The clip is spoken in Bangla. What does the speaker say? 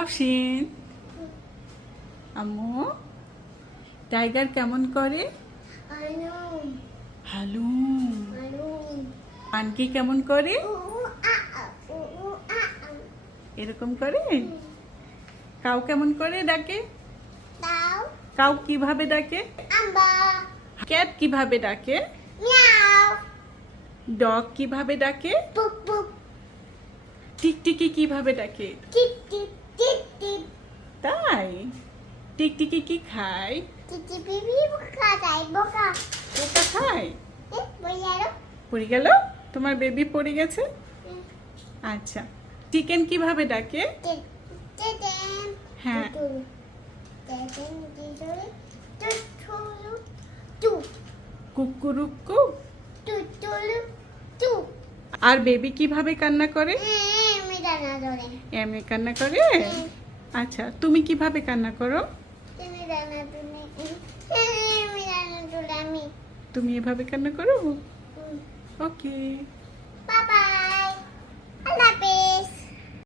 আফসিন। আম্মু টাইগার কেমন করে? পানকি কেমন করে. এরকম করে? কাউ কেমন করে ডাকে? কাউ। কীভাবে ডাকে? ক্যাট কীভাবে ডাকে? ডগ কীভাবে ডাকে. টিকটিকি কীভাবে ডাকে? tip. খায় টিক কি খায় টিকি পিপি খায় পড়ে গেল। তোমার বেবি পড়ে গেছে? আচ্ছা। চিকেন কীভাবে ডাকে? চিকেন হ্যাঁ। আর বেবি কীভাবে কান্না করে? এমনি কান্না করে। আচ্ছা তুমি কীভাবে কান্না করো? তুমি এভাবে কান্না করো? ওকে